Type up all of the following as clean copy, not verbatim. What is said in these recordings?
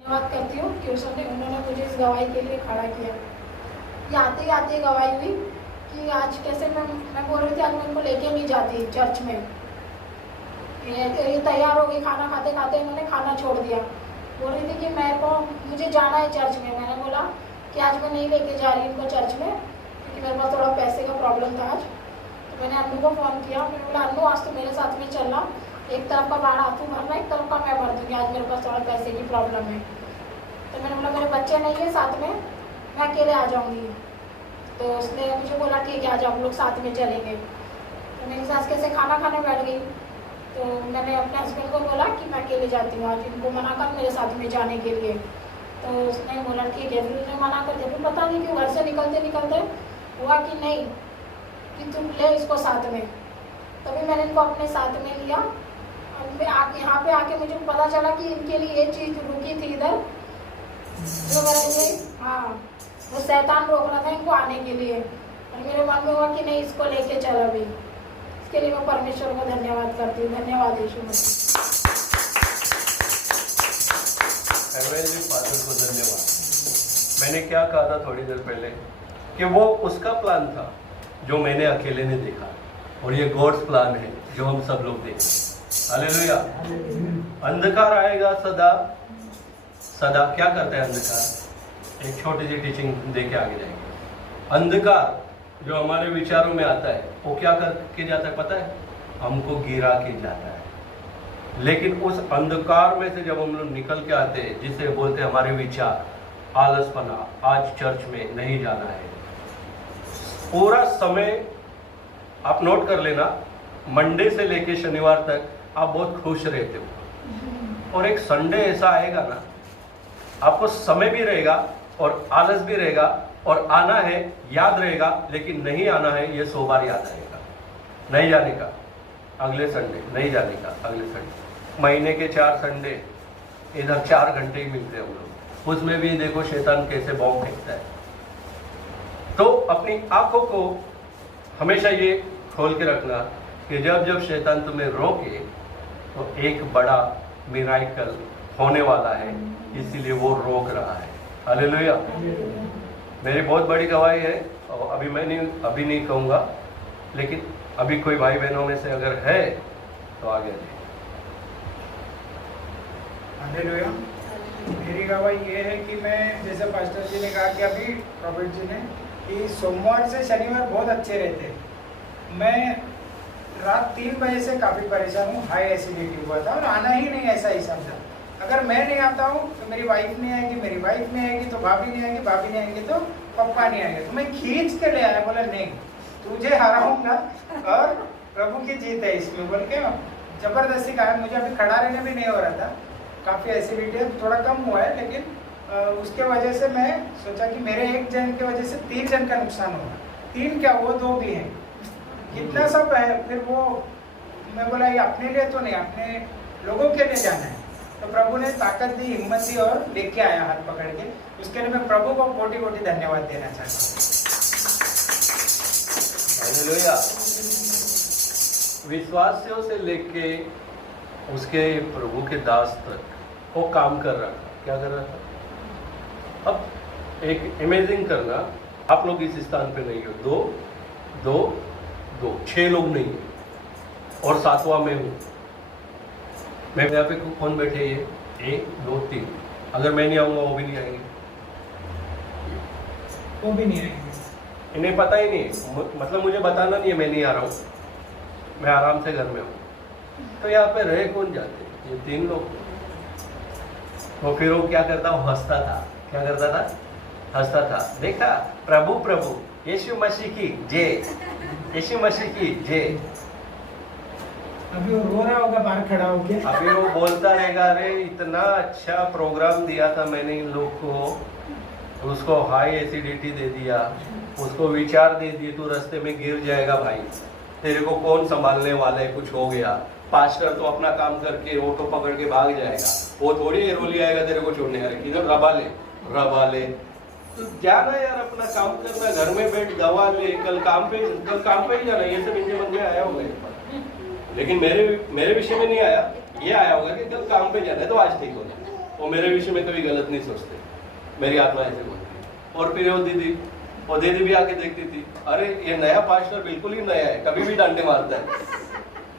धन्यवाद करती हूँ कि उन्होंने मुझे इस गवाही के लिए खड़ा किया। ये आते ही गवाही हुई कि आज कैसे मैं बोल रही थी आज मैं इनको लेके नहीं जाती चर्च में। ये तैयार हो गई, खाना खाते खाते इन्होंने खाना छोड़ दिया। बोल रही थी कि मुझे जाना है चर्च में। मैंने बोला कि आज मैं नहीं लेके जा रही इनको चर्च में क्योंकि मेरे पास थोड़ा पैसे का प्रॉब्लम था आज। तो मैंने अन्नू को फ़ोन किया, मैंने बोला अन्नू आज तो मेरे साथ में चलना, एक तरफ का भाड़ा तू भरना, एक तरफ का मैं भर दूँगी, आज मेरे पास थोड़ा पैसे की प्रॉब्लम है। तो मैंने बोला मेरे बच्चे नहीं है साथ में, मैं अकेले आ जाऊँगी। तो उसने मुझे बोला ठीक है आज हम लोग साथ में चलेंगे। तो मेरी सास कैसे खाना खाने बैठ गई। तो मैंने अपने हस्बैंड को बोला कि मैं अकेले जाती हूँ आज, इनको मना कर मेरे साथ में जाने के लिए। तो उसने बोला ठीक है, फिर उसने मना कर दिया। फिर पता नहीं कि घर से निकलते निकलते हुआ कि नहीं कि तुम ले इसको साथ में। तभी मैंने इनको अपने साथ में लिया और मैं यहाँ पे आके मुझे पता चला कि इनके लिए ये चीज़ रुकी थी इधर जो मेरे हाँ वो शैतान रोक रहा था इनको आने के लिए। और मेरे मन में हुआ कि नहीं इसको लेके चल अभी। इसके लिए मैं परमेश्वर को धन्यवाद करती हूँ। धन्यवाद यीशु मसीह। फादर को धन्यवाद। मैंने क्या कहा था थोड़ी देर पहले कि वो उसका प्लान था जो मैंने अकेले ने देखा और ये गॉड्स प्लान है जो हम सब लोग देखें। हालेलुया। अंधकार आएगा सदा सदा। क्या करता है अंधकार? एक छोटी सी टीचिंग दे के आगे जाएंगे। अंधकार जो हमारे विचारों में आता है वो क्या करके जाता है पता है? हमको गिरा के जाता है। लेकिन उस अंधकार में से जब हम लोग निकल के आते हैं, जिसे बोलते हैं हमारे विचार, आलसपना, आज चर्च में नहीं जाना है, पूरा समय आप नोट कर लेना, मंडे से लेके शनिवार तक आप बहुत खुश रहते हो और एक संडे ऐसा आएगा ना, आपको समय भी रहेगा और आलस भी रहेगा और आना है याद रहेगा, लेकिन नहीं आना है ये 100 बार याद आएगा। नहीं जाने का अगले संडे, नहीं जाने का अगले संडे। महीने के 4 संडे, इधर 4 घंटे ही मिलते हैं हम लोग, उसमें भी देखो शैतान कैसे बॉम्ब फेंकता है। तो अपनी आंखों को हमेशा ये खोल के रखना कि जब जब शैतान तुम्हें रोके तो एक बड़ा मिराकल होने वाला है, इसीलिए वो रोक रहा है। हालेलुया। मेरी बहुत बड़ी गवाही है और अभी नहीं कहूँगा, लेकिन अभी कोई भाई बहनों में से अगर है तो आगे जाइए। हालेलुया। मेरी गवाही ये है कि मैं, जैसे पास्टर जी ने कहा कि अभी प्रॉफिट जी ने, कि सोमवार से शनिवार बहुत अच्छे रहते हैं। मैं रात 3 बजे से काफ़ी परेशान हूँ, हाई एसिडिटी हुआ था और आना ही नहीं ऐसा हिसाब था। अगर मैं नहीं आता हूँ तो मेरी वाइफ नहीं आएगी, मेरी वाइफ नहीं आएगी तो भाभी नहीं आएगी, भाभी नहीं आएगी तो पप्पा नहीं आएंगे। तो मैं खींच के ले आया, बोला नहीं तुझे हराऊंगा और प्रभु की जीत है इसमें बोल के जबरदस्ती कहा। मुझे अभी खड़ा रहने भी नहीं हो रहा था, काफ़ी एसिडिटी थोड़ा कम हुआ है, लेकिन उसके वजह से मैं सोचा कि मेरे एक जन के वजह से 3 जन का नुकसान होगा। 3 क्या, वो 2 भी हैं, कितना सब है। फिर वो मैं बोला ये अपने लिए तो नहीं, अपने लोगों के लिए जाना है। तो प्रभु ने ताकत दी, हिम्मत दी और लेके आया हाथ पकड़ के। उसके लिए मैं प्रभु को कोटि कोटि धन्यवाद देना चाहता हूँ। हालेलुया। विश्वासियों से लेके उसके प्रभु के दास तक वो काम कर रहा था। क्या कर रहा था? अब एक इमेजिन करना, आप लोग इस स्थान पे नहीं हो, 2 6 लोग नहीं है और 7वां में हूँ मैं। यहाँ पे कौन बैठे? ये 1 2 3। अगर मैं नहीं आऊँगा वो भी नहीं आएंगे, वो भी नहीं आएंगे। इन्हें पता ही नहीं, मतलब मुझे बताना नहीं है मैं नहीं आ रहा हूँ, मैं आराम से घर में हूँ। तो यहाँ पे रहे कौन जाते? ये 3 लोग। तो फिर वो क्या करता? वो हंसता था। क्या करता था? हंसता था। देखा, प्रभु प्रभु यीशु मसीह की जय, यीशु मसीह की जय। अभी वो रो रहा होगा बाहर खड़ा होके। अभी वो बोलता रहेगा, अरे इतना अच्छा प्रोग्राम दिया था मैंने इन लोग को, उसको हाई एसिडिटी दे दिया, उसको विचार दे दिए, तू रास्ते में गिर जाएगा भाई, तेरे को कौन संभालने वाला है, कुछ हो गया। पास्टर तो अपना काम करके ऑटो पकड़ के भाग जाएगा, वो थोड़ी एरोली आएगा तेरे को छोड़ने। अरे किधर रबा ले, तो जाना यार, अपना काम करना, घर में बैठ दवा ले, कल काम पे ही जाना। ये सब इनके मन में आया होगा, लेकिन मेरे विषय में नहीं आया। ये आया होगा कि कल काम पे जाना है तो आज ठीक हो जाए। वो मेरे विषय में कभी गलत नहीं सोचते, मेरी आत्मा ऐसे बोलती है। और फिर वो दीदी भी आके देखती थी, अरे ये नया पास्टर बिल्कुल ही नया है, कभी भी डांटे मारता है,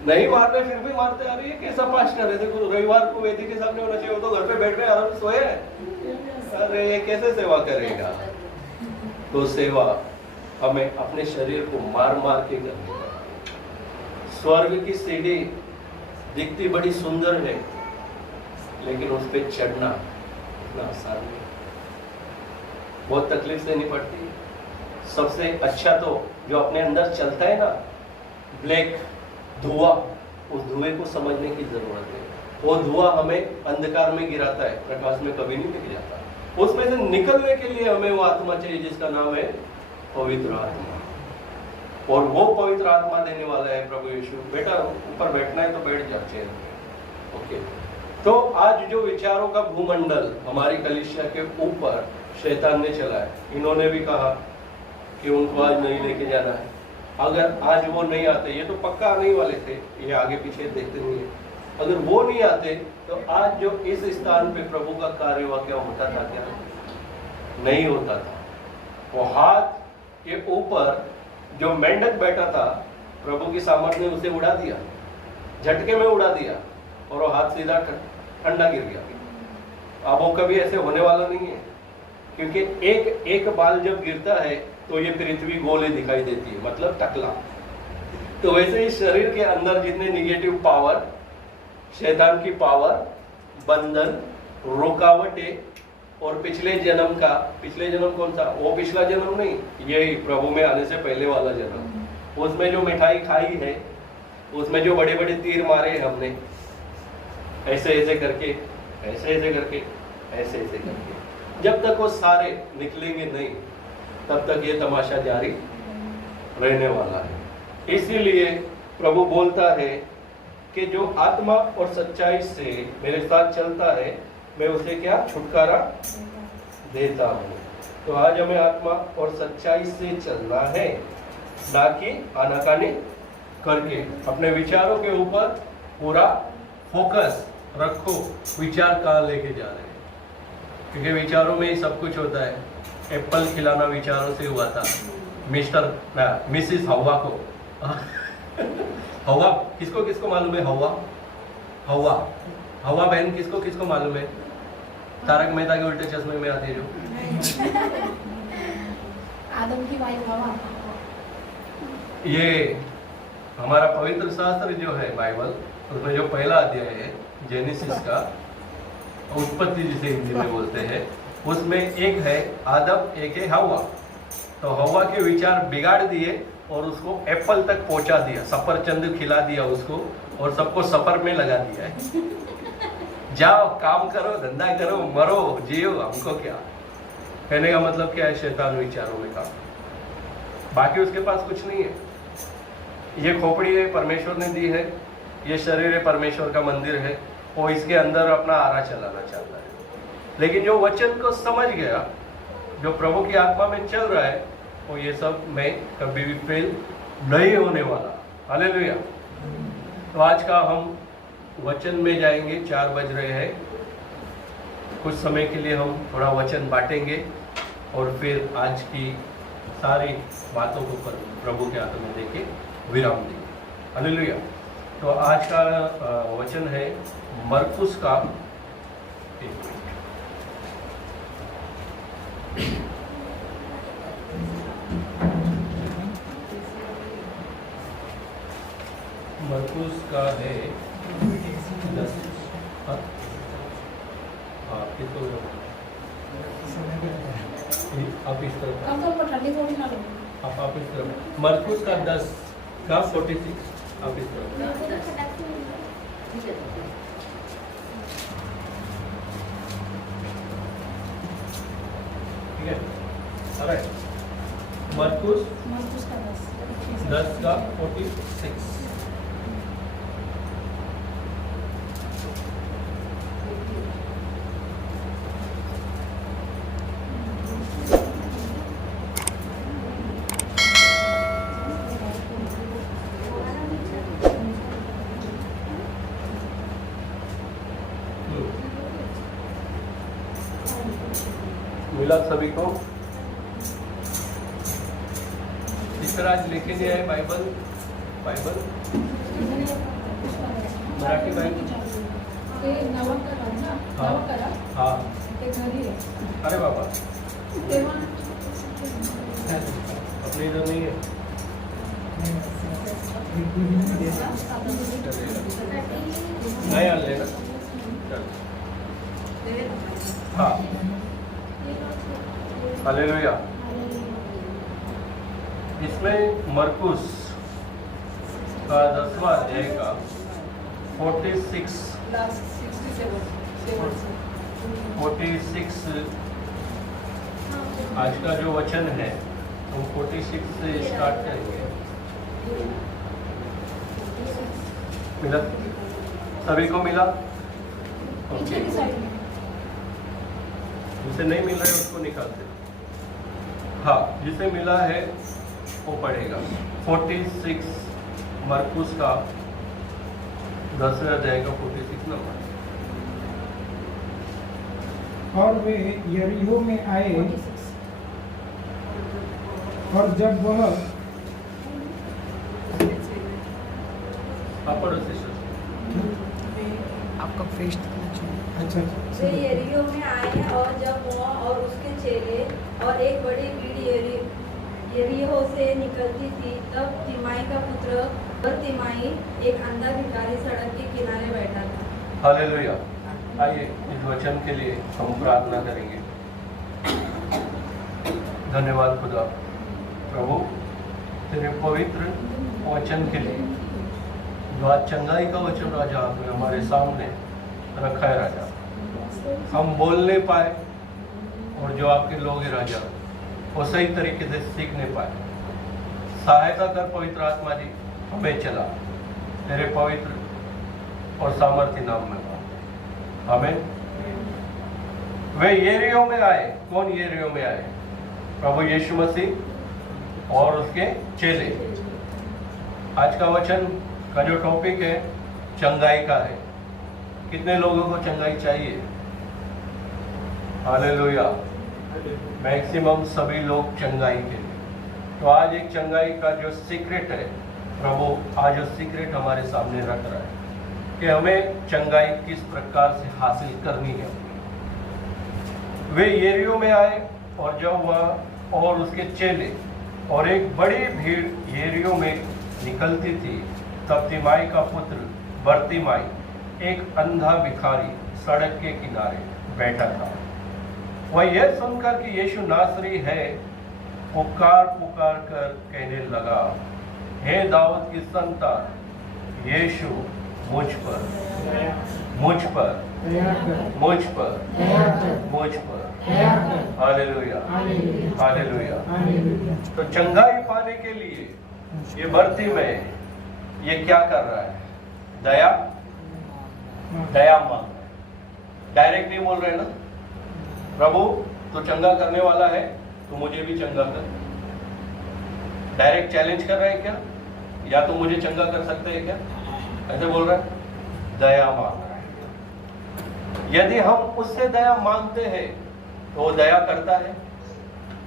नहीं मारते फिर भी मारते, अरे ये कैसा पास्टर है, देखो रविवार को वेदी के सामने होना चाहिए, वो तो घर पे बैठ के आराम से सोया है, अरे ये कैसे सेवा करेगा। तो सेवा हमें अपने शरीर को मार मार के करनी है। स्वर्ग की सीढ़ी दिखती बड़ी सुंदर है, लेकिन उस पर चढ़ना इतना आसान नहीं, बहुत तकलीफ से नहीं पड़ती। सबसे अच्छा तो जो अपने अंदर चलता है ना, ब्लैक धुआं, उस धुएं को समझने की जरूरत है। वो धुआं हमें अंधकार में गिराता है, प्रकाश में कभी नहीं दिख जाता। उसमें से निकलने के लिए हमें वो आत्मा चाहिए जिसका नाम है पवित्र आत्मा, और वो पवित्र आत्मा देने वाला है प्रभु यीशु। बेटा ऊपर बैठना है तो बैठ जा चेयर पे, ओके। तो आज जो विचारों का भूमंडल हमारी कलीसिया के ऊपर शैतान ने चला है, इन्होंने भी कहा कि उनको आज नहीं लेके जाना है। अगर आज वो नहीं आते, ये तो पक्का आने वाले थे, ये आगे पीछे देखते नहीं है, अगर वो नहीं आते तो आज जो इस स्थान पे प्रभु का कार्य हुआ क्या होता था? क्या नहीं होता था। वो हाथ के ऊपर जो मेंढक बैठा था, प्रभु की सामर्थ्य ने उसे उड़ा दिया, झटके में उड़ा दिया, और वो हाथ सीधा ठंडा गिर गया। अब वो कभी ऐसे होने वाला नहीं है, क्योंकि एक एक बाल जब गिरता है तो ये पृथ्वी गोले दिखाई देती है, मतलब टकला। तो वैसे ही शरीर के अंदर जितने निगेटिव पावर, शैतान की पावर, बंधन, रुकावटें, और पिछले जन्म कौन सा? वो पिछला जन्म नहीं, यही प्रभु में आने से पहले वाला जन्म। उसमें जो मिठाई खाई है, उसमें जो बड़े बड़े तीर मारे हैं हमने, ऐसे ऐसे करके, ऐसे ऐसे करके, ऐसे ऐसे करके, जब तक वो सारे निकलेंगे नहीं, तब तक ये तमाशा जारी रहने वाला है। इसीलिए प्रभु बोलता है कि जो आत्मा और सच्चाई से मेरे साथ चलता है, मैं उसे क्या? छुटकारा देता हूँ। तो आज हमें आत्मा और सच्चाई से चलना है, ना कि आनाकानी करके। अपने विचारों के ऊपर पूरा फोकस रखो, विचार कहाँ लेके जा रहे हैं, क्योंकि विचारों में ही सब कुछ होता है। एप्पल खिलाना विचारों से हुआ था मिसिस हवा को। हवा किसको किसको मालूम है? हवा बहन किसको किसको मालूम है? तारक मेहता के उल्टे चश्मे में आती है जो आदम की वाइफ हवा। ये हमारा पवित्र शास्त्र जो है बाइबल, उसमें जो पहला अध्याय है जेनेसिस का, उत्पत्ति जिसे हिंदी में बोलते हैं, उसमें एक है आदम, एक है हवा। तो हवा के विचार बिगाड़ दिए और उसको एप्पल तक पहुंचा दिया, सफरचंद खिला दिया उसको, और सबको सफर में लगा दिया है। जाओ काम करो, धंधा करो, मरो, जियो, हमको क्या। कहने का मतलब क्या है? शैतान विचारों में काम, बाकी उसके पास कुछ नहीं है। ये खोपड़ी है परमेश्वर ने दी है, ये शरीर है परमेश्वर का मंदिर है, वो इसके अंदर अपना आरा चलाना चाहता है। लेकिन जो वचन को समझ गया, जो प्रभु की आत्मा में चल रहा है, वो ये सब में कभी भी फेल नहीं होने वाला। हालेलुया। तो आज का हम वचन में जाएंगे, 4 बज रहे हैं। कुछ समय के लिए हम थोड़ा वचन बांटेंगे और फिर आज की सारी बातों को प्रभु के हाथों में देके विराम देंगे। हालेलुया। तो आज का वचन है मरकुस का, मरकुस का है 10। किसको आप इस तरफ, ठंडी थोड़ी ना लो, आप इस तरफ, मरकुस का 10 का 46, आप इस तरफ। ठीक है, ऑलराइट। मरकुस का 10 का 46। मिला सभी को? टीचर आज लेके नहीं आए बाइबल? मराठी बाइबल? ते नवकरा ना, हाँ. नवकरा हाँ. ते घरी आहे. अरे बाबा, तेव्हा अपने इधर नहीं है. नहीं आन लेना. चल. हाँ. हालेलुया. इसमें मरकुस का 10वां अध्याय का 46 आज का जो वचन है हम 46 से स्टार्ट करेंगे. मिला? सभी को मिला? पीछे की साइड में जिसे नहीं मिल रहा है उसको निकालते. हाँ, जिसे मिला है वो पढ़ेगा. 46 मरकुस का 10वें अध्याय का 46 नंबर. और वे यरीहो में आए, और जब वह आप पढ़ो सिस्टर. आपका फेस दिखना चाहिए। अच्छा वे यरीहो में आए और जब वह और उसके चेले और एक बड़ी भीड़ यरीहो से निकलती थी, तब तिमाई का पुत्र बरतिमाई एक अंधा भिखारी सड़क के किनारे बैठा था. हालेलुया. आइए इस वचन के लिए हम प्रार्थना करेंगे. धन्यवाद खुदा प्रभु तेरे पवित्र वचन के लिए, जो आज चंगाई का वचन राजा आपने हमारे सामने रखा है राजा. हम बोलने पाए और जो आपके लोग हैं राजा वो सही तरीके से सीखने पाए. सहायता कर पवित्र आत्मा जी, हमें चला तेरे पवित्र और सामर्थ्य नाम में. आमीन. वे यरीहो में आए. कौन यरीहो में आए? प्रभु यीशु मसीह और उसके चेले. आज का वचन का जो टॉपिक है चंगाई का है. कितने लोगों को चंगाई चाहिए? हालेलुया. मैक्सिमम सभी लोग चंगाई के लिए. तो आज एक चंगाई का जो सीक्रेट है प्रभु आज उस सीक्रेट हमारे सामने रख रहा है कि हमें चंगाई किस प्रकार से हासिल करनी है. वे यरीहो में आए और जब वह और उसके चेले और एक बड़ी भीड़ यरीहो में निकलती थी, तब तिमाई का पुत्र बरतिमाई एक अंधा भिखारी सड़क के किनारे बैठा था. वह यह सुनकर कि यीशु नासरी है, पुकार पुकार कर कहने लगा, हे दाऊद की संतान, यीशु मुझ पर, मुझ पर, मुझ पर, मुझ पर. Hallelujah, hallelujah. तो चंगाई पाने के लिए ये भर्ती में ये क्या कर रहा है? दया मांग रहा है. डायरेक्ट नहीं बोल रहे ना, प्रभु तो चंगा करने वाला है तो मुझे भी चंगा कर. डायरेक्ट चैलेंज कर रहा है क्या? या तो मुझे चंगा कर सकते हैं क्या? ऐसे बोल रहा है. दया मांग रहा है. यदि हम उससे दया मांगते हैं तो वो दया करता है,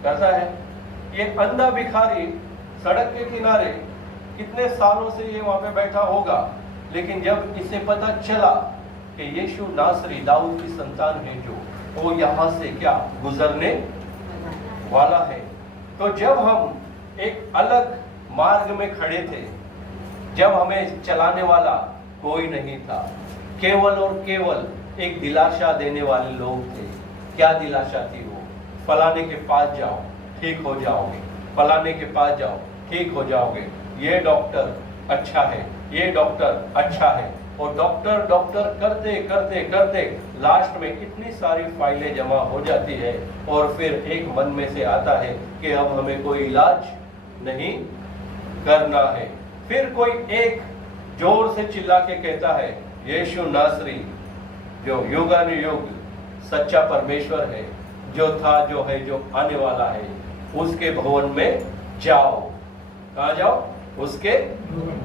करता है. ये अंधा भिखारी सड़क के किनारे कितने सालों से ये वहां पे बैठा होगा, लेकिन जब इसे पता चला कि यीशु नासरी दाऊद की संतान है जो वो यहाँ से क्या गुजरने वाला है, तो जब हम एक अलग मार्ग में खड़े थे, जब हमें चलाने वाला कोई नहीं था, केवल और केवल एक दिलासा देने वाले लोग थे. क्या दिलासा थी वो? फलाने के पास जाओ ठीक हो जाओगे, फलाने के पास जाओ ठीक हो जाओगे, ये डॉक्टर अच्छा है, ये डॉक्टर अच्छा है. और डॉक्टर डॉक्टर करते करते करते लास्ट में इतनी सारी फाइलें जमा हो जाती है और फिर एक मन में से आता है कि अब हमें कोई इलाज नहीं करना है. फिर कोई एक जोर से चिल्ला के कहता है, यीशु नासरी जो युगानुयुग सच्चा परमेश्वर है, जो था, जो है, जो आने वाला है, उसके भवन में जाओ. कहाँ जाओ? उसके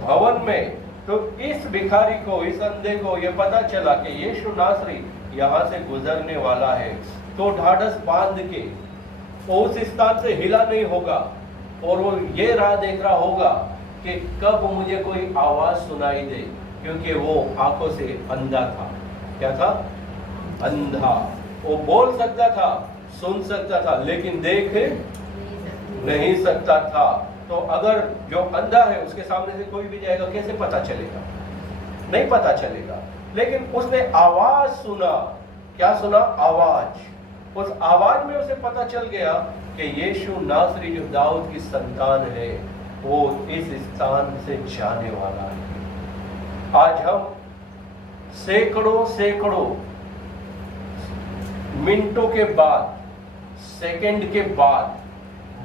भवन में. तो इस भिखारी को, इस अंधे को ये पता चला कि यीशु नासरी यहाँ से गुजरने वाला है, तो ढाढ़स बांध के उस स्थान से हिला नहीं होगा और वो ये राह देख रहा होगा कि कब मुझे कोई आवाज सुनाई दे, क्योंकि वो आंखों से अंधा था। क्या था? अंधा। वो बोल सकता था, सुन सकता था, लेकिन देख नहीं सकता था। तो अगर जो अंधा है उसके सामने से कोई भी जाएगा, कैसे पता चलेगा? नहीं पता चलेगा। लेकिन उसने आवाज सुना। क्या सुना? आवाज। उस आवाज में उसे पता चल गया कि यीशु नासरी जो दाऊद की संतान है वो इस स्थान से जाने वाला है। आज हम सैकड़ों मिनटों के बाद, सेकंड के बाद,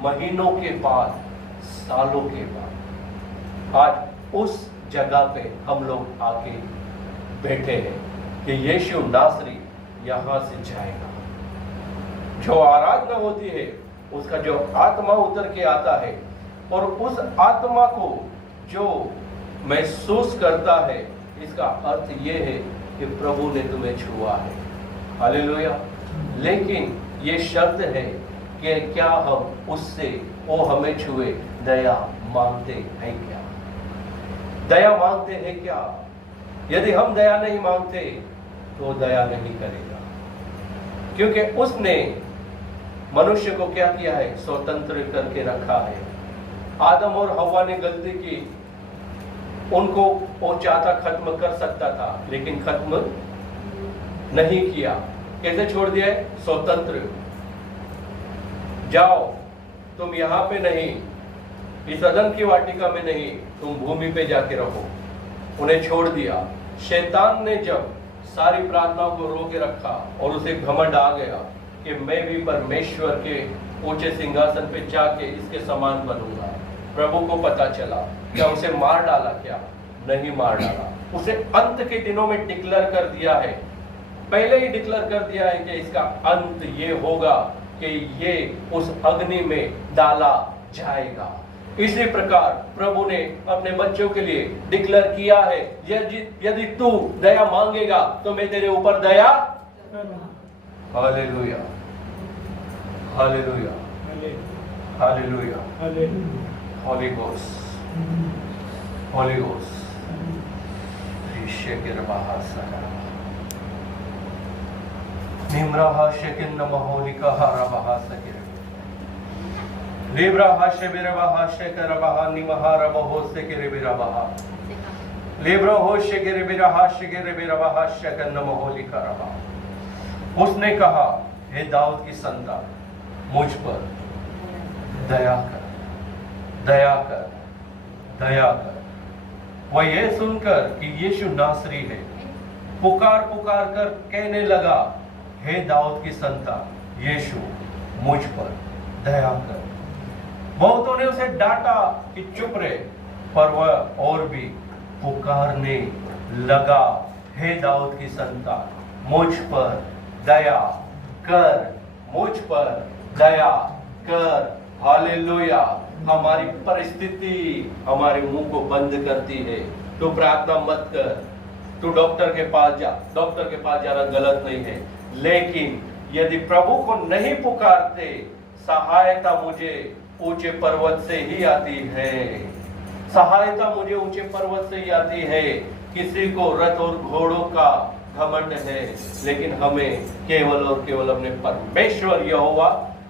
महीनों के बाद, सालों के बाद आज उस जगह पे हम लोग आके बैठे हैं कि यीशु नासरी यहां से जाएगा। जो आराधना होती है उसका जो आत्मा उतर के आता है और उस आत्मा को जो महसूस करता है, इसका अर्थ ये है कि प्रभु ने तुम्हें छुआ है। हालेलुया। लेकिन ये शर्त है कि क्या हम उससे, वो हमें छुए, दया मांगते हैं क्या? दया मांगते हैं क्या? यदि हम दया नहीं मांगते तो दया नहीं करेगा, क्योंकि उसने मनुष्य को क्या किया है? स्वतंत्र करके रखा है। आदम और हव्वा ने गलती की, उनको वो चाहता खत्म कर सकता था, लेकिन खत्म नहीं किया। कैसे छोड़ दिया है? स्वतंत्र। जाओ, तुम यहां पे नहीं, इस अदन की वाटिका में नहीं, तुम भूमि पे जाके रहो। उन्हें छोड़ दिया। शैतान ने जब सारी प्रार्थनाओं को रोके रखा और उसे घमंड आ गया कि मैं भी परमेश्वर के ऊंचे सिंहासन पे जाके इसके समान बनूंगा, प्रभु को पता चला। क्या उसे मार डाला? क्या नहीं मार डाला। उसे अंत के दिनों में डिक्लेयर कर दिया है, पहले ही डिक्लेयर कर दिया है कि इसका अंत ये होगा कि ये उस अग्नि में डाला जाएगा। इसी प्रकार प्रभु ने अपने बच्चों के लिए डिक्लेयर किया है, यदि तू दया मांगेगा तो मैं तेरे ऊपर दया। Hallelujah, hallelujah, hallelujah. Holy ghost, holy ghost. निम्रा हाशेकिन नमहोलिका हारबहा सकिर लिब्रा हाशे बिरबा हाशे करबहा निमहारा बहोसे के बिरबहा लिब्रा होशे के बिरा हाशे के बिरबा हाशे कर नमहोलिका रबा। उसने कहा, हे दाऊद की संतान, मुझ पर दया कर, दया कर, दया कर। वह यह सुनकर कि यीशु नासरी है, पुकार पुकार कर कहने लगा, हे दाऊद की संतान यीशु, मुझ पर दया कर। बहुतों ने उसे डांटा कि चुप रहे, पर वह और भी पुकारने लगा, हे दाऊद की संतान मुझ पर दया कर, मुझ पर दया कर। हालेलुया। हमारी परिस्थिति हमारे मुंह को बंद करती है। तू प्रार्थना मत कर, तू डॉक्टर के पास जा। डॉक्टर के पास जाना गलत नहीं है, लेकिन यदि प्रभु को नहीं पुकारते, सहायता मुझे ऊंचे पर्वत से ही आती है। सहायता मुझे ऊंचे पर्वत से ही आती है। किसी को रथ और घोड़ों का घमंड है, लेकिन हमें केवल और केवल अपने परमेश्वर यहोवा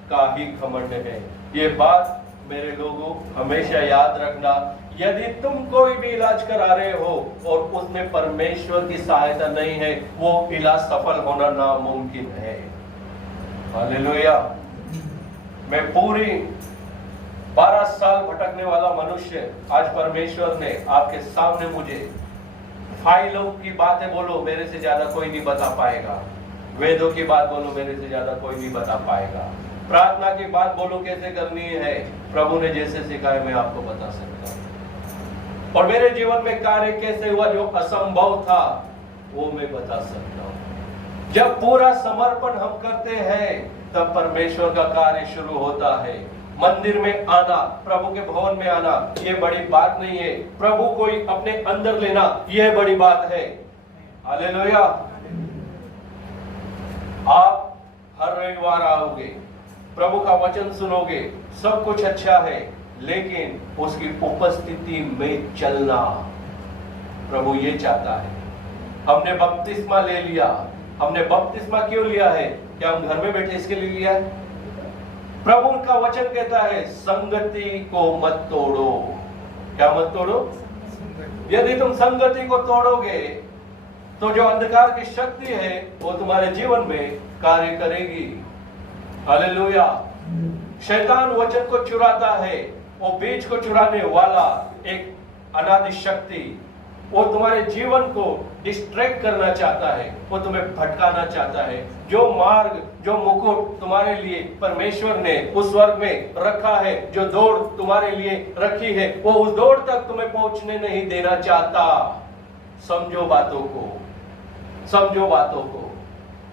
का ही घमंड है। ये बात मेरे लोगों हमेशा याद रखना। यदि तुम कोई भी इलाज करा रहे हो और उसमें परमेश्वर की सहायता नहीं है, वो इलाज सफल होना नामुमकिन है। हालेलुया। मैं पूरी 12 साल भटकने वाला मनुष्य, आज परमेश्वर ने आपके सामने मुझे फाइलों की बातें बोलो, मेरे से ज्यादा कोई नहीं बता पाएगा। वेदों की बात बोलो, मेरे से ज्यादा कोई नहीं बता पाएगा। प्रार्थना की बात बोलो कैसे करनी है, प्रभु ने जैसे सिखाया मैं आपको बता सकता हूँ। और मेरे जीवन में कार्य कैसे हुआ, जो असंभव था वो मैं बता सकता हूँ। जब पूरा समर्पण हम करते हैं, तब परमेश्वर का कार्य शुरू होता है। मंदिर में आना, प्रभु के भवन में आना, ये बड़ी बात नहीं है। प्रभु को अपने अंदर लेना, यह बड़ी बात है। हालेलुया। आप हर रविवार आओगे, प्रभु का वचन सुनोगे, सब कुछ अच्छा है, लेकिन उसकी उपस्थिति में चलना प्रभु ये चाहता है। हमने बपतिस्मा ले लिया। हमने बपतिस्मा क्यों लिया है? क्या हम घर में बैठे इसके लिए लिया है? प्रभु का वचन कहता है संगति को मत तोड़ो। क्या मत तोड़ो? यदि तुम संगति को तोड़ोगे तो जो अंधकार की शक्ति है वो तुम्हारे जीवन में कार्य करेगी। हालेलुया। शैतान वचन को चुराता है, वो बीज को चुराने वाला एक अनादि शक्ति, वो तुम्हारे जीवन को डिस्ट्रैक्ट करना चाहता है, वो तुम्हें भटकाना चाहता है। जो मार्ग, जो मुकुट तुम्हारे लिए परमेश्वर ने उस स्वर्ग में रखा है, जो दौड़ तुम्हारे लिए रखी है, वो उस दौड़ तक तुम्हें पहुंचने नहीं देना चाहता। समझो बातों को, समझो बातों को,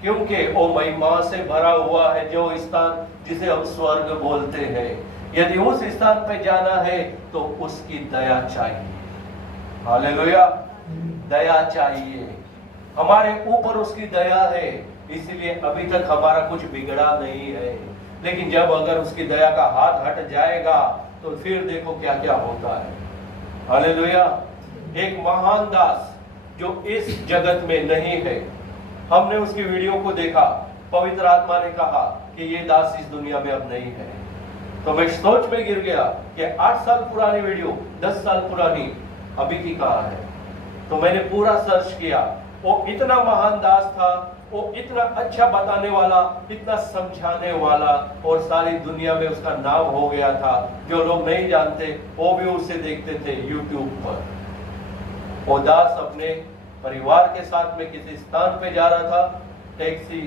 क्योंकि वो महिमा से भरा हुआ है जो स्थान जिसे हम स्वर्ग बोलते हैं। यदि उस स्थान पे जाना है तो उसकी दया चाहिए। हालेलुया। दया चाहिए, हमारे ऊपर उसकी दया है, इसलिए अभी तक हमारा कुछ बिगड़ा नहीं है। लेकिन जब अगर उसकी दया का हाथ हट जाएगा तो फिर देखो क्या क्या होता है। हालेलुया। एक महान दास जो इस जगत में नहीं है, हमने उसकी वीडियो को देखा, पवित्र आत्मा ने कहा कि ये दास इस दुनिया में अब नहीं है। तो मैं सोच में गिर गया कि 8 साल पुरानी वीडियो 10 साल पुरानी अभी की कहा है। तो मैंने पूरा सर्च किया। वो इतना महान दास था, वो इतना अच्छा बताने वाला, इतना समझाने वाला, और सारी दुनिया में उसका नाम हो गया था। जो लोग नहीं जानते वो भी उसे देखते थे यूट्यूब पर। वो दास अपने परिवार के साथ में किसी स्थान पे जा रहा था, टैक्सी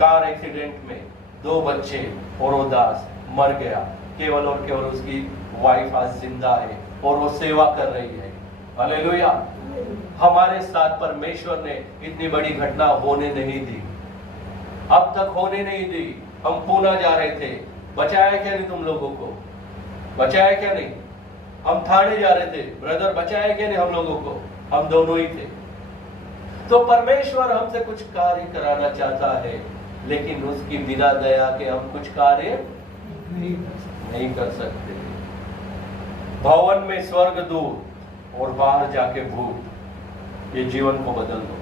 कार एक्सीडेंट में 2 बच्चे, और वो दास मर गया। केवल और केवल उसकी वाइफ आज जिंदा है और वो सेवा कर रही है। हालेलुया। हमारे साथ परमेश्वर ने इतनी बड़ी घटना होने नहीं दी, अब तक होने नहीं दी। हम पूना जा रहे थे, बचाया क्या नहीं तुम लोगों को? बचाया क्या नहीं? हम थाने जा रहे थे, ब्रदर बचाया क्या नहीं हम लोगों को? हम दोनों ही थे। तो परमेश्वर हमसे कुछ कार्य कराना चाहता है, लेकिन उसकी बिना दया के हम कुछ कार्य नहीं कर सकते। भवन में स्वर्गदूत और बाहर जाके भूत, ये जीवन को बदल दो।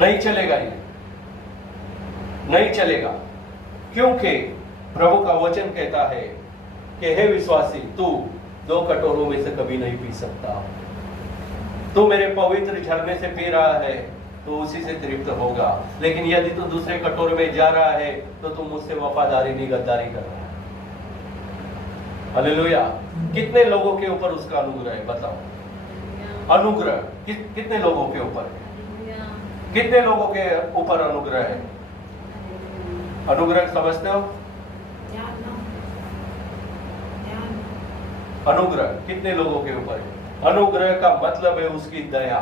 नहीं चलेगा, ये नहीं चलेगा, क्योंकि प्रभु का वचन कहता है कि हे विश्वासी, तू 2 कटोरों में से कभी नहीं पी सकता। तू मेरे पवित्र झरने से पी रहा है तो उसी से तृप्त होगा, लेकिन यदि तू दूसरे कटोरे में जा रहा है तो तू मुझसे वफादारी नहीं, गद्दारी कर रहा है। हालेलुया। कितने लोगों के ऊपर उसका अनुग्रह है? बताओ। अनुग्रह कितने लोगों के ऊपर है? कितने लोगों के ऊपर अनुग्रह है? अनुग्रह समझते हो? अनुग्रह कितने लोगों के ऊपर है? अनुग्रह का मतलब है उसकी दया।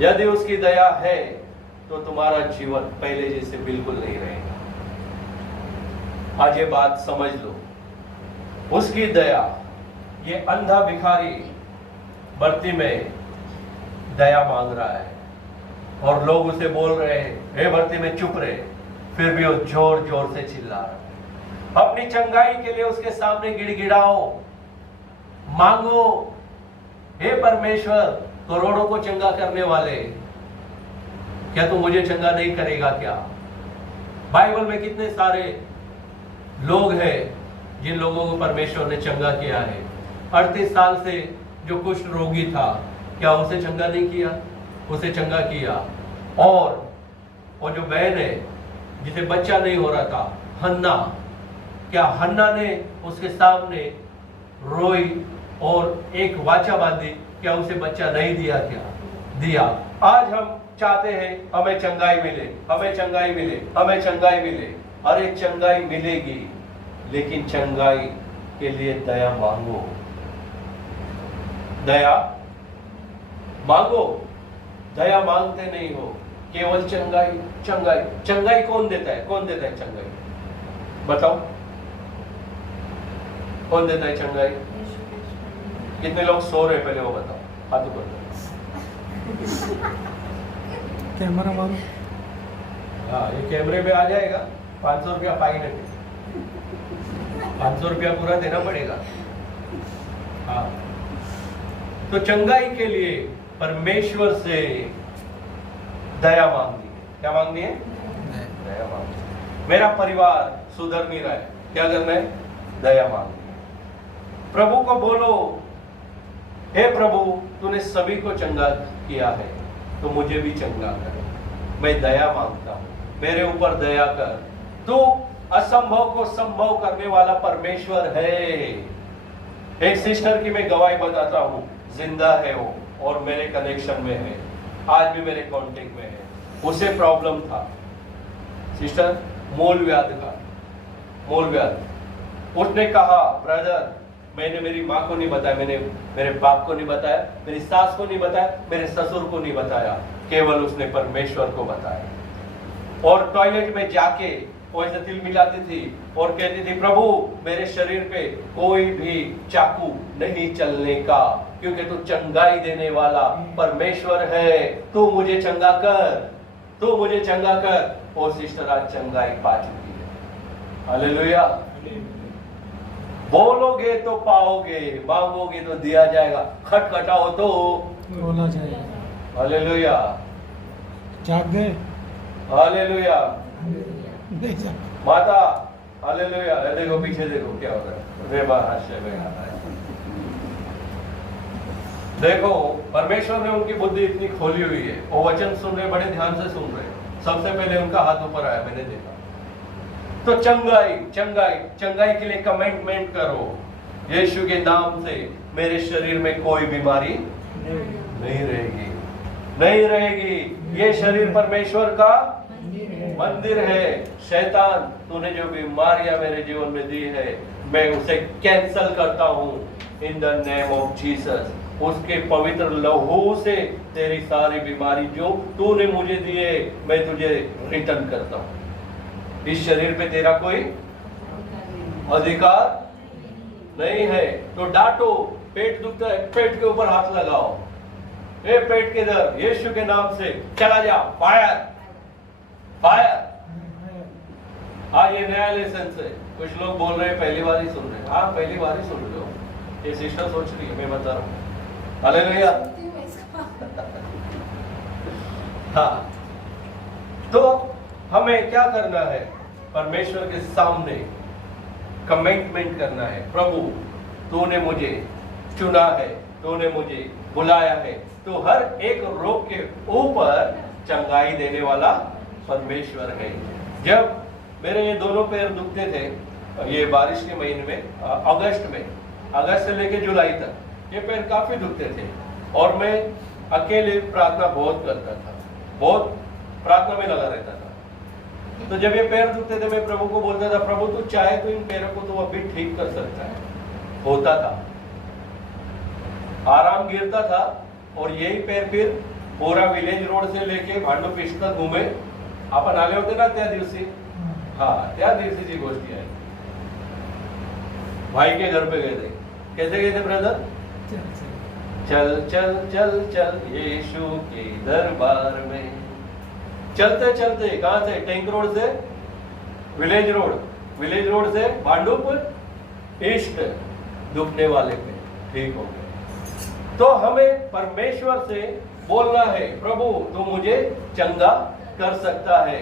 यदि उसकी दया है तो तुम्हारा जीवन पहले जैसे बिल्कुल नहीं रहेगा। आज ये बात समझ लो, उसकी दया। ये अंधा भिखारी भर्ती में दया मांग रहा है और लोग उसे बोल रहे हैं, हे भर्ती में चुप रहे, फिर भी वो जोर जोर से चिल्ला रहा है। अपनी चंगाई के लिए उसके सामने गिड़गिड़ाओ, मांगो, हे परमेश्वर, करोड़ों को चंगा करने वाले, क्या तू मुझे चंगा नहीं करेगा क्या? बाइबल में कितने सारे लोग हैं जिन लोगों को परमेश्वर ने चंगा किया है। 38 साल से जो कुष्ठ रोगी था, क्या उसे चंगा नहीं किया? उसे चंगा किया। और वो जो बहन है जिसे बच्चा नहीं हो रहा था, हन्ना, क्या हन्ना ने उसके सामने रोई और एक वाचा बांधी, क्या उसे बच्चा नहीं दिया? क्या दिया? आज हम चाहते हैं हमें चंगाई मिले, हमें चंगाई मिले, हमें चंगाई मिले। अरे चंगाई मिलेगी, लेकिन चंगाई के लिए दया मांगो, दया मांगो। दया मांगते नहीं हो, केवल चंगाई। चंगाई चंगाई कौन देता है? कौन देता है चंगाई? बताओ, कौन देता है चंगाई? कितने लोग सो रहे पहले वो बताओ, हाथ ऊपर। कैमरा मारो। हाँ, ये कैमरे में आ जाएगा। 500 रुपया फाइन है, 500 रुपया पूरा देना पड़ेगा। हाँ, तो चंगाई के लिए परमेश्वर से दया मांगनी है। क्या मांगनी है? दया मांगनी है। मेरा परिवार सुधर नहीं रहा है, क्या करना है? दया मांगनी है। प्रभु को बोलो, हे प्रभु, तूने सभी को चंगा किया है, तो मुझे भी चंगा कर। मैं दया मांगता हूं, मेरे ऊपर दया कर। तू असंभव को संभव करने वाला परमेश्वर है। एक सिस्टर की मैं गवाही बताता हूं, जिंदा है वो और मेरे कनेक्शन में है, आज भी मेरे कांटेक्ट में है। उसे प्रॉब्लम था सिस्टर, मूल व्याधि का, मूल व्याधि। उसने कहा, ब्रदर, मैंने मेरी माँ को नहीं बताया, मैंने मेरे बाप को नहीं बताया, मेरी सास को नहीं बताया, मेरे ससुर को नहीं बताया, केवल उसने परमेश्वर को बताया। और टॉयलेट में जाके वो ऐसे तिल मिलाती थी और कहती थी, प्रभु मेरे शरीर पे कोई भी चाकू नहीं चलने का, क्योंकि तू चंगाई देने वाला परमेश्वर है। तू मुझे चंगा कर, तू मुझे चंगा कर। और सिस्टर आज चंगाई पा चुकी है। हालेलुया। बोलोगे तो पाओगे, मांगोगे तो दिया जाएगा, खटखटाओ तो बोला जाएगा। हालेलुया, जाग गए। हालेलुया। नहीं जाग। माता, हालेलुया। देखो पीछे, देखो क्या हो रहा है, रेबा हास्य में आ रहा है। देखो, परमेश्वर ने उनकी बुद्धि इतनी खोली हुई है, वो वचन सुन रहे, बड़े ध्यान से सुन रहे। सबसे पहले उनका हाथ ऊपर आया, मैंने देखा। तो चंगाई, चंगाई, चंगाई के लिए कमेंटमेंट करो, यीशु के नाम से मेरे शरीर में कोई बीमारी नहीं रहेगी, नहीं रहेगी। ये शरीर परमेश्वर का मंदिर है। शैतान, तूने जो बीमारियां मेरे जीवन में दी है, मैं उसे कैंसल करता हूं in the name of Jesus. उसके पवित्र लहू से तेरी सारी बीमारी जो तूने मुझे दी है, मैं तुझे रिटर्न करता हूं। इस शरीर पे तेरा कोई अधिकार नहीं है। तो डांटो, पेट दुखता है, पेट के ऊपर हाथ लगाओ, ए पेट के दर्द, यीशु के नाम से चला जा, फायर, फायर। हाँ, ये नया लेसन है। कुछ लोग बोल रहे हैं पहली बार ही सुन रहे हैं। हाँ, पहली बार ही सुन रहे हो। ये सिस्टर सोच रही है, मैं बता रहा हूँ। हालेलुया। हाँ, तो हमें क्या करना है? परमेश्वर के सामने कमिटमेंट करना है। प्रभु, तूने मुझे चुना है, तूने मुझे बुलाया है, तो हर एक रोग के ऊपर चंगाई देने वाला परमेश्वर है। जब मेरे ये दोनों पैर दुखते थे, ये बारिश के महीने में, अगस्त से लेके जुलाई तक ये पैर काफी दुखते थे, और मैं अकेले प्रार्थना बहुत करता था, बहुत प्रार्थना में लगा रहता था। तो जब ये पैर दुखते थे, मैं प्रभु को बोलता था, प्रभु तू चाहे तो इन पैरों को तो अभी ठीक कर सकता है। होता था, आराम गिरता था, और यही पैर फिर पूरा विलेज रोड से लेके भांडू पिस्ट तक घूमे। आपण आले होते ना त्या दिवशी? हाँ, त्या दिवशीची गोष्ट आहे। भाई के घर पे गए थे। कैसे गए थे ब्रदर? चल चल चल चल यीशु के दरबार में। चलते चलते कहां से? टैंक रोड से विलेज रोड से भांडुपुर ईस्ट, दुखने वाले पे ठीक हो गए। तो हमें परमेश्वर से बोलना है, प्रभु तू मुझे चंगा कर सकता है,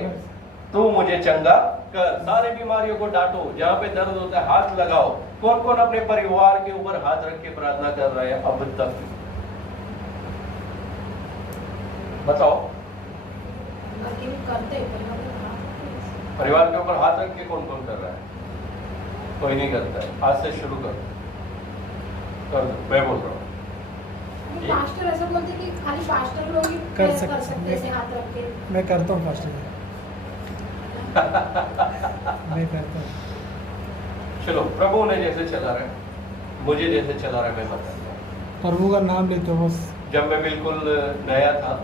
तू मुझे चंगा कर। सारे बीमारियों को डांटो, जहां पे दर्द होता है हाथ लगाओ। कौन कौन अपने परिवार के ऊपर हाथ रख के प्रार्थना कर रहे हैं अब तक? बताओ। परिवार के ऊपर हाथ रख के कौन कौन कर रहा है? कोई नहीं करता है। आज से शुरू कर दो, मैं बोल रहा हूँ। पास्टर ऐसा बोलते कि खाली पास्टर लोग ही कर सकते हैं हाथ रख के। मैं करता हूँ पास्टर। मैं करता हूँ। चलो, प्रभु ने जैसे चला रहा है, मुझे जैसे चला रहा है, मैं बताता हूँ। प्रभु का नाम लेते हो बस। जब मैं बिल्कुल नया था,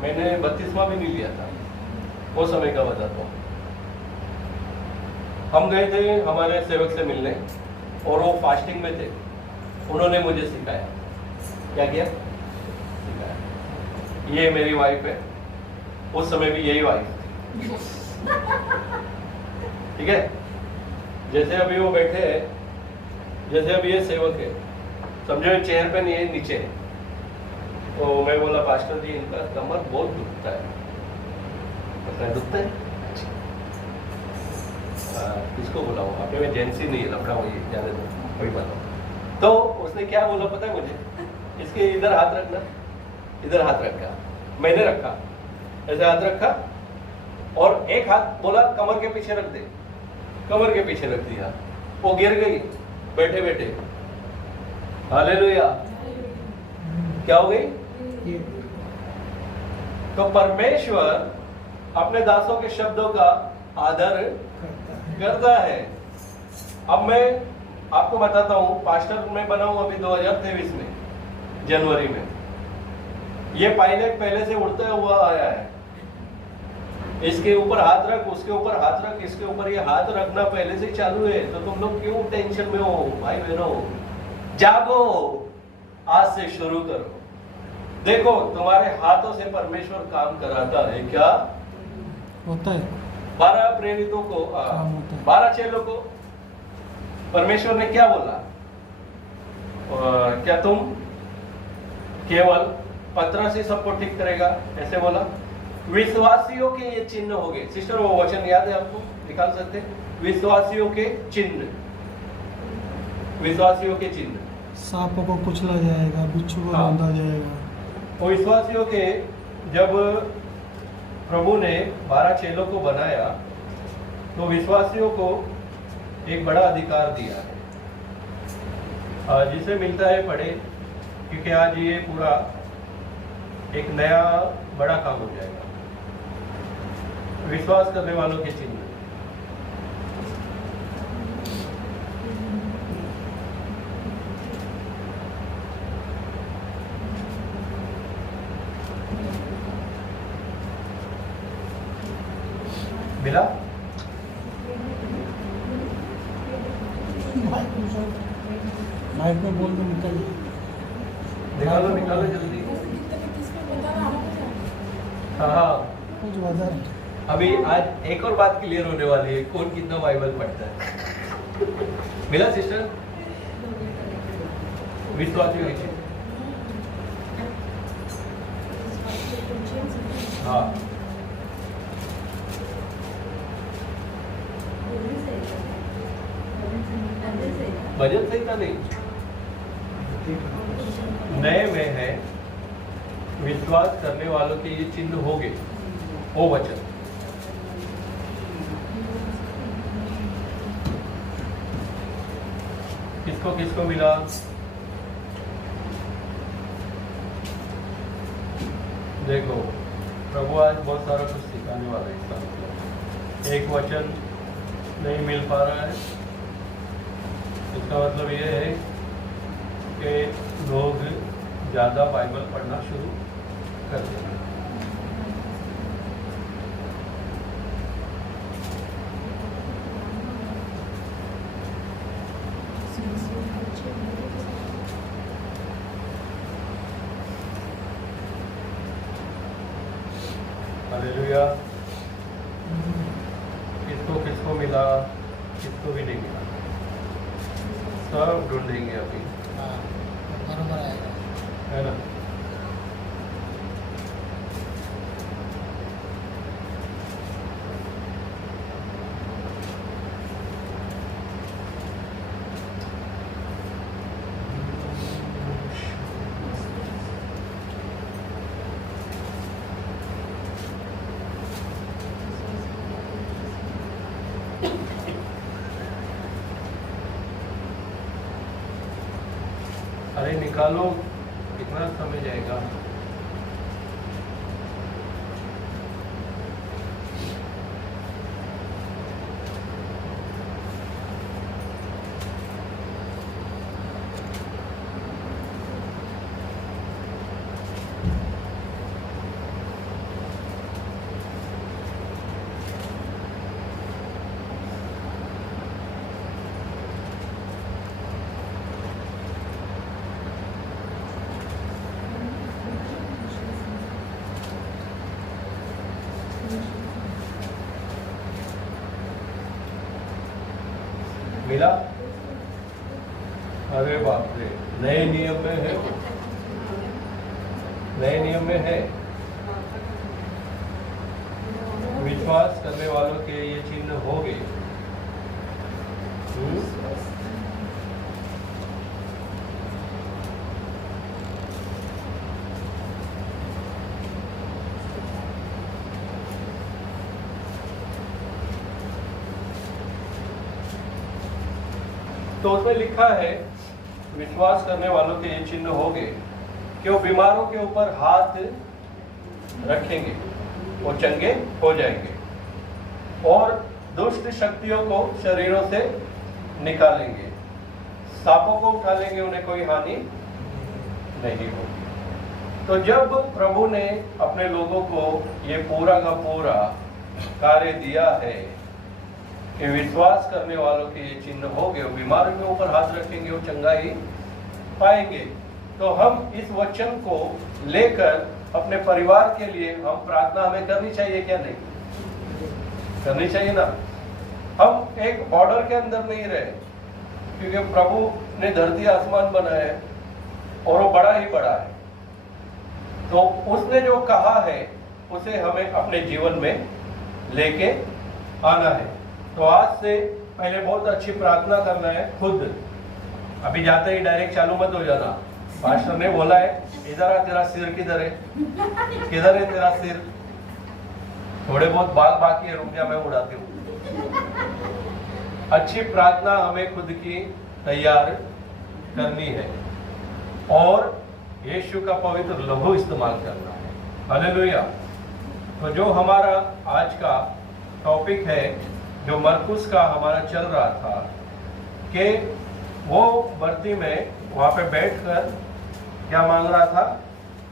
मैंने 32वां भी नहीं लिया था, वो समय का बताता हूँ। हम गए थे हमारे सेवक से मिलने, और वो फास्टिंग में थे। उन्होंने मुझे सिखाया। क्या किया? सिखाया। ये मेरी वाइफ है, उस समय भी यही वाइफ थी। ठीक है, जैसे अभी वो बैठे हैं, जैसे अभी ये सेवक है, समझो ये चेयर पे नहीं है, नीचे है, तो मैं बोला पास्टर जी इनका कमर बहुत दुखता है, पता है दुखता है, किसको बुलाऊं, आप में जेंसी नहीं है, लफड़ा वही जाने दो, कोई बात नहीं। तो उसने क्या बोला पता है मुझे, इसके इधर हाथ रखना, इधर हाथ रखा, मैंने रखा, ऐसे हाथ रखा और एक हाथ बोला कमर के पीछे रख दे, कमर के पीछे रख दिया, वो गिर गई बैठे बैठे। हालेलुया, क्या हो गई? तो परमेश्वर अपने दासों के शब्दों का आदर करता है। अब मैं आपको बताता हूं, पास्टर मैं बना हूं अभी 2023 में जनवरी में। ये पायलट पहले से उड़ता हुआ आया है, इसके ऊपर हाथ रख, उसके ऊपर हाथ रख, इसके ऊपर ये हाथ रखना पहले से चालू है। तो तुम लोग क्यों टेंशन में हो भाई बहनों? जागो, आज से शुरू करो। देखो तुम्हारे हाथों से परमेश्वर काम कराता है, क्या होता है? 12 प्रेरितों को, 12 चेलों को परमेश्वर ने क्या बोला? क्या तुम केवल पत्र से सबको ठीक करेगा, ऐसे बोला? विश्वासियों के ये चिन्ह हो गए। सिस्टर वो वचन याद है आपको, निकाल सकते? विश्वासियों के चिन्ह, विश्वासियों के चिन्ह। सांप को कुचला जाएगा, बिच्छू को बांधा जाएगा। वो विश्वासियों के, जब प्रभु ने 12 चेलों को बनाया तो विश्वासियों को एक बड़ा अधिकार दिया है, जिसे मिलता है पढ़े, क्योंकि आज ये पूरा एक नया बड़ा काम हो जाएगा। विश्वास करने वालों के चिन्ह। मिला? माइक में बोल दो, निकल निकालो निकालो जल्दी। हाँ, कुछ वजह अभी आज एक और बात क्लियर होने वाली है, कौन कितना बाइबल पढ़ता है। मिला सिस्टर? विश्वासियों के चिन्ह। हाँ, भजन संहिता नहीं, नए में है विश्वास करने वालों के ये चिन्ह हो गए, वो वचन। किसको किसको मिला? देखो प्रभु आज बहुत सारा कुछ सिखाने वाला है। इसका मतलब एक वचन नहीं मिल पा रहा है, इसका मतलब ये है कि लोग ज़्यादा बाइबल पढ़ना शुरू कर देंगे। हालेलुया। किसको किसको मिला, किसको भी नहीं मिला, सब ढूंढेंगे अभी, बरोबर आएगा। है ना? अरे निकालो, कितना समय जाएगा? मिला? अरे बाप रे, नए नियम में है, नए नियम में है। विश्वास करने वालों के ये चिन्ह होंगे। तो उसमें लिखा है विश्वास करने वालों के ये चिन्ह होंगे कि वो बीमारों के ऊपर हाथ रखेंगे, वो चंगे हो जाएंगे और दुष्ट शक्तियों को शरीरों से निकालेंगे, सांपों को उठा लेंगे, उन्हें कोई हानि नहीं होगी। तो जब प्रभु ने अपने लोगों को ये पूरा का पूरा कार्य दिया है कि विश्वास करने वालों के ये चिन्ह होंगे, वो बीमारों के ऊपर हाथ रखेंगे, वो चंगाई पाएंगे, तो हम इस वचन को लेकर अपने परिवार के लिए हम प्रार्थना हमें करनी चाहिए क्या? नहीं करनी चाहिए ना। हम एक बॉर्डर के अंदर नहीं रहे, क्योंकि प्रभु ने धरती आसमान बनाया है और वो बड़ा ही बड़ा है, तो उसने जो कहा है उसे हमें अपने जीवन में लेके आना है। तो आज से पहले बहुत अच्छी प्रार्थना करना है खुद। अभी जाते ही डायरेक्ट चालू मत हो जाना। पास्टर ने बोला है इधर आ, तेरा सिर किधर है, किधर है तेरा सिर? थोड़े बहुत बाल बाकी है, रुक जा मैं उड़ाती हूँ। अच्छी प्रार्थना हमें खुद की तैयार करनी है और यीशु का पवित्र लहू इस्तेमाल करना है। हालेलुया। तो जो हमारा आज का टॉपिक है, जो मरकुस का हमारा चल रहा था कि वो भर्ती में वहां पे बैठकर क्या मांग रहा था?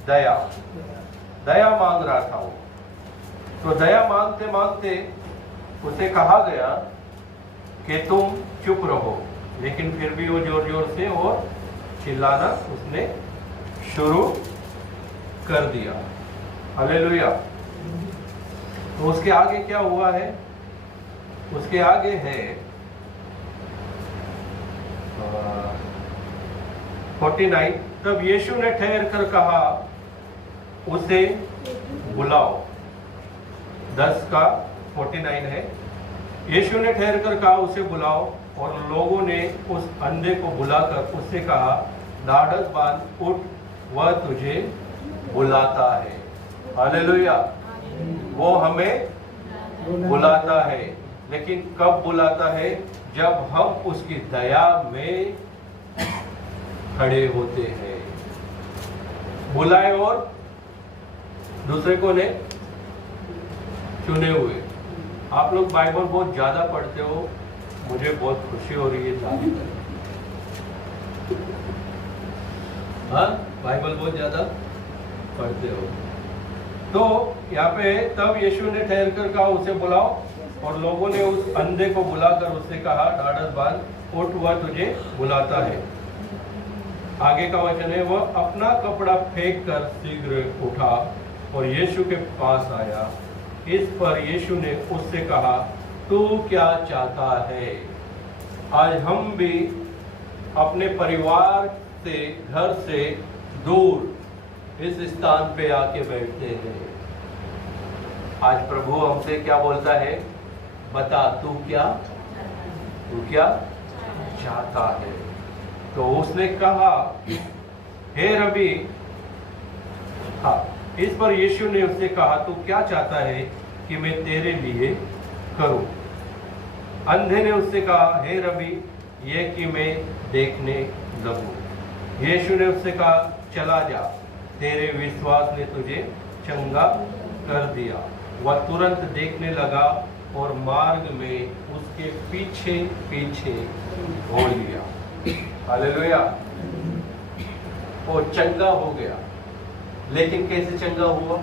दया, दया मांग रहा था वो। तो दया मांगते मांगते उसे कहा गया कि तुम चुप रहो, लेकिन फिर भी वो जोर जोर से वो चिल्लाना उसने शुरू कर दिया। हालेलुया। तो उसके आगे क्या हुआ है? उसके आगे है 49। तब यीशु ने ठहर कर कहा उसे बुलाओ। 10 का 49 है। यीशु ने ठहर कर कहा उसे बुलाओ, और लोगों ने उस अंधे को बुलाकर उससे कहा ढाढ़स बांध, उठ, वह तुझे बुलाता है। हालेलुया। वो हमें बुलाता है, लेकिन कब बुलाता है? जब हम उसकी दया में खड़े होते हैं। बुलाए और दूसरे को ने चुने हुए। आप लोग बाइबल बहुत ज्यादा पढ़ते हो, मुझे बहुत खुशी हो रही है तारीफ करके। हाँ, बाइबल बहुत ज्यादा पढ़ते हो। तो यहाँ पे तब यीशु ने ठहर कर कहा उसे बुलाओ, और लोगों ने उस अंधे को बुलाकर उससे कहा ढाढ़स बांध, उठ, वह तुझे बुलाता है। आगे का वचन है, वह अपना कपड़ा फेंक कर शीघ्र उठा और यीशु के पास आया। इस पर यीशु ने उससे कहा तू क्या चाहता है? आज हम भी अपने परिवार से, घर से दूर इस स्थान पे आके बैठते हैं। आज प्रभु हमसे क्या बोलता है? बता तू क्या चाहता है? तो उसने कहा हे रबी, हाँ, इस पर यीशु ने उससे कहा तू क्या चाहता है कि मैं तेरे लिए करूं? अंधे ने उससे कहा हे रबी, ये कि मैं देखने लगूं। यीशु ने उससे कहा चला जा, तेरे विश्वास ने तुझे चंगा कर दिया। वह तुरंत देखने लगा और मार्ग में उसके पीछे पीछे हो लिया। हालेलुया। वो चंगा हो गया, लेकिन कैसे चंगा हुआ?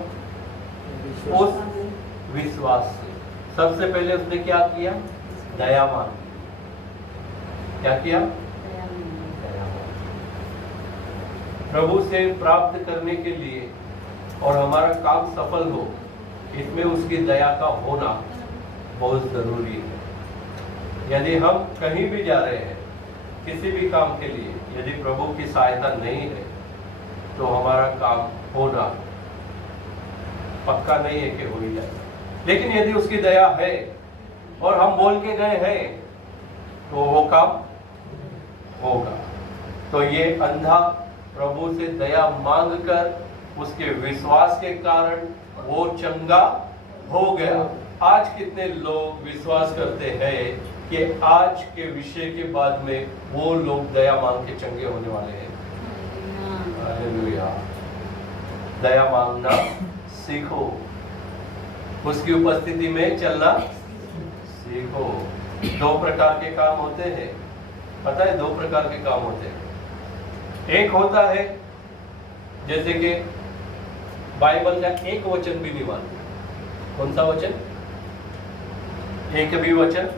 उस विश्वास से। सबसे पहले उसने क्या किया? दया मांगी। क्या किया? दया मांगी। प्रभु से प्राप्त करने के लिए और हमारा काम सफल हो, इसमें उसकी दया का होना बहुत जरूरी है। यदि हम कहीं भी जा रहे हैं किसी भी काम के लिए, यदि प्रभु की सहायता नहीं है तो हमारा काम होना पक्का नहीं है कि हो ही जाए। लेकिन यदि उसकी दया है और हम बोल के गए हैं तो वो काम होगा। तो ये अंधा प्रभु से दया मांगकर उसके विश्वास के कारण वो चंगा हो गया। आज कितने लोग विश्वास करते हैं कि आज के विषय के बाद में वो लोग दया मांग के चंगे होने वाले हैं। हालेलुया। दया मांगना सीखो, उसकी उपस्थिति में चलना सीखो। 2 प्रकार के काम होते हैं, पता है? 2 प्रकार के काम होते हैं। एक होता है जैसे कि बाइबल का एक वचन भी नहीं मानते। कौन सा वचन? एक भी वचन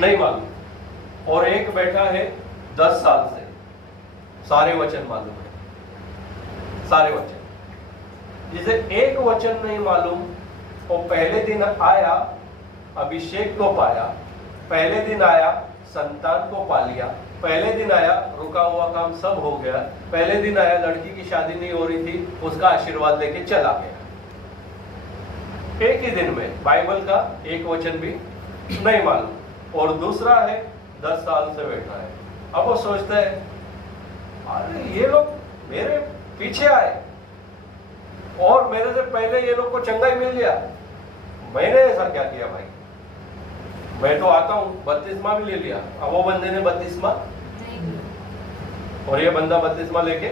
नहीं मालूम। और एक बैठा है 10 साल से, सारे वचन मालूम है, सारे वचन। जिसे एक वचन नहीं मालूम, वो पहले दिन आया अभिषेक को पाया, पहले दिन आया संतान को पा लिया, पहले दिन आया रुका हुआ काम सब हो गया, पहले दिन आया लड़की की शादी नहीं हो रही थी, उसका आशीर्वाद लेके चला गया। एक ही दिन में बाइबल का एक वचन भी नहीं मालूम। और दूसरा है 10 साल से बैठा है। अब वो सोचता है अरे ये लोग मेरे पीछे आए और मेरे से पहले ये लोग को चंगा ही मिल गया, मैंने ऐसा क्या किया भाई? मैं तो आता हूँ, बपतिस्मा भी ले लिया। अब वो बंदे ने बपतिस्मा और ये बंदा बपतिस्मा लेके,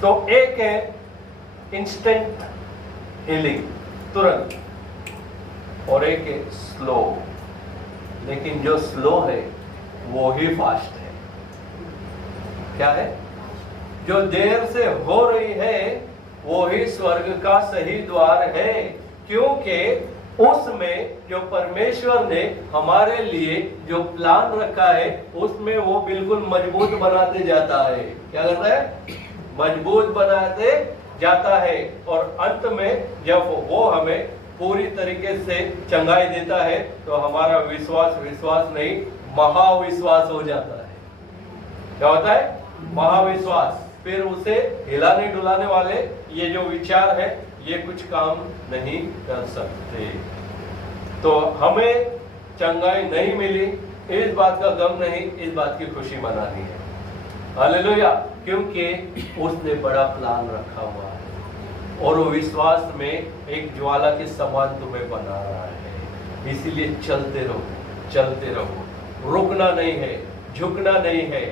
तो एक है इंस्टेंट हीलिंग, तुरंत, और एक है स्लो। लेकिन जो स्लो है वो ही फास्ट है। क्या है? जो देर से हो रही है वो ही स्वर्ग का सही द्वार है, क्योंकि उसमें जो परमेश्वर ने हमारे लिए जो प्लान रखा है उसमें वो बिल्कुल मजबूत बनाते जाता है। क्या करता है? मजबूत बनाते जाता है। और अंत में जब वो हमें पूरी तरीके से चंगाई देता है तो हमारा विश्वास नहीं महाविश्वास हो जाता है। क्या होता है? महाविश्वास। फिर उसे हिलाने डुलाने वाले ये जो विचार है ये कुछ काम नहीं कर सकते। तो हमें चंगाई नहीं मिली, इस बात का गम नहीं, इस बात की खुशी मनानी है। हालेलुया। क्योंकि उसने बड़ा प्लान रखा हुआ है और वो विश्वास में एक ज्वाला के समान तुम्हें बना रहा है। इसीलिए चलते रहो, रुकना नहीं है, झुकना नहीं है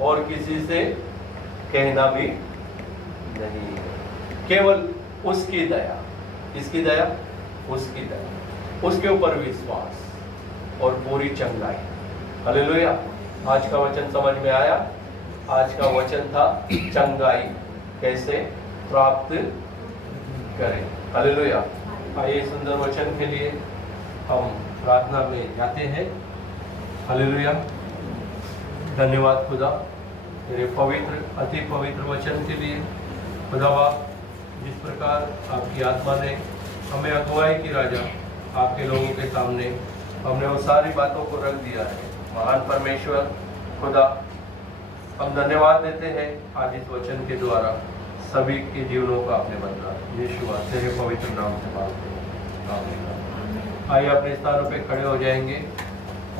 और किसी से कहना भी नहीं है। केवल उसकी दया, इसकी दया, उसकी दया, उसके ऊपर विश्वास और पूरी चंगाई। हालेलुया। आज का वचन समझ में आया? आज का वचन था चंगाई कैसे प्राप्त करें। हालेलुया। आइए सुंदर वचन के लिए हम प्रार्थना में जाते हैं। हालेलुया। धन्यवाद खुदा मेरे पवित्र अति पवित्र वचन के लिए। खुदावा, जिस प्रकार आपकी आत्मा ने हमें अगुवाई की राजा, आपके लोगों के सामने हमने वो सारी बातों को रख दिया है। महान परमेश्वर खुदा, हम धन्यवाद देते हैं आज इस वचन के द्वारा सभी के जीवनों को आपने बदला। यीशुआ तेरे पवित्र नाम से मांगते हैं, आमीन। आइए अपने स्थानों पे खड़े हो जाएंगे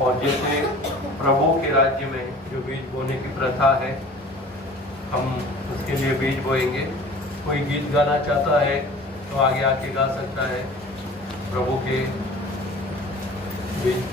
और जैसे प्रभु के राज्य में जो बीज बोने की प्रथा है हम उसके लिए बीज बोएंगे। कोई गीत गाना चाहता है तो आगे आके गा सकता है। प्रभु के बीज